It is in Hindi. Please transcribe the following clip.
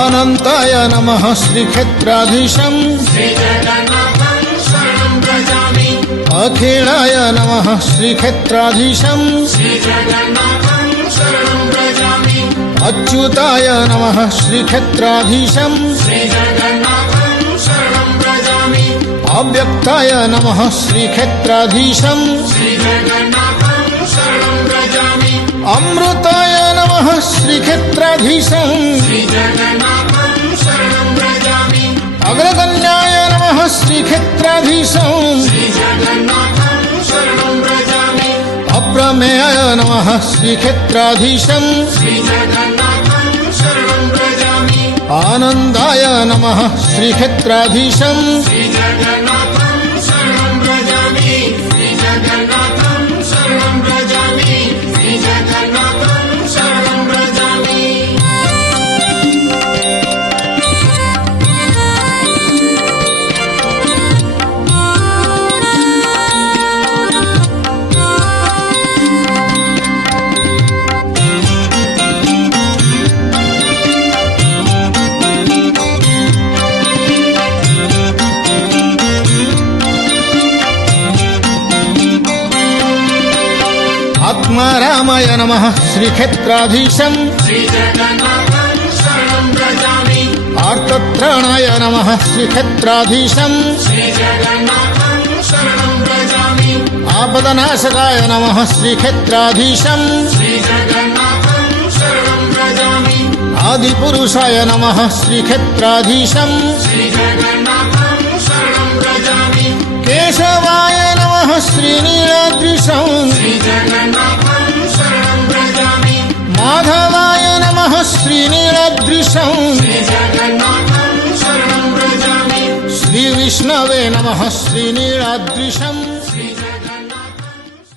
अनंताय नमः श्रीक्षेत्राधीशम् अखिलाय नमः श्रीक्षेत्राधीशम् अच्युताय नमः श्रीक्षेत्राधीशम् अव्यक्ताय नमः श्रीक्षेत्राधीशम् अमृताय नमः श्रीक्षेत्राधीशम् अग्रगण्याय नमः श्रीक्षेत्राधीशम् अप्रमेयाय नमः श्रीक्षेत्राधीशम् आनंदाय नमः श्रीक्षेत्राधीशम् आत्मारामाय नमः श्रीक्षेत्राधीशम् आर्तत्राणाय नमः श्रीक्षेत्राधीशम् आपदनाशकाय नमः श्रीक्षेत्राधीशम् आदिपुरुषाय नमः श्रीक्षेत्राधीशम् केशवाय नमः श्रीनीलाद्रिशम् माधवाय नमः श्रीनीलाद्रिशम् श्रीविष्णवे नमः श्रीनीलाद्रिशम्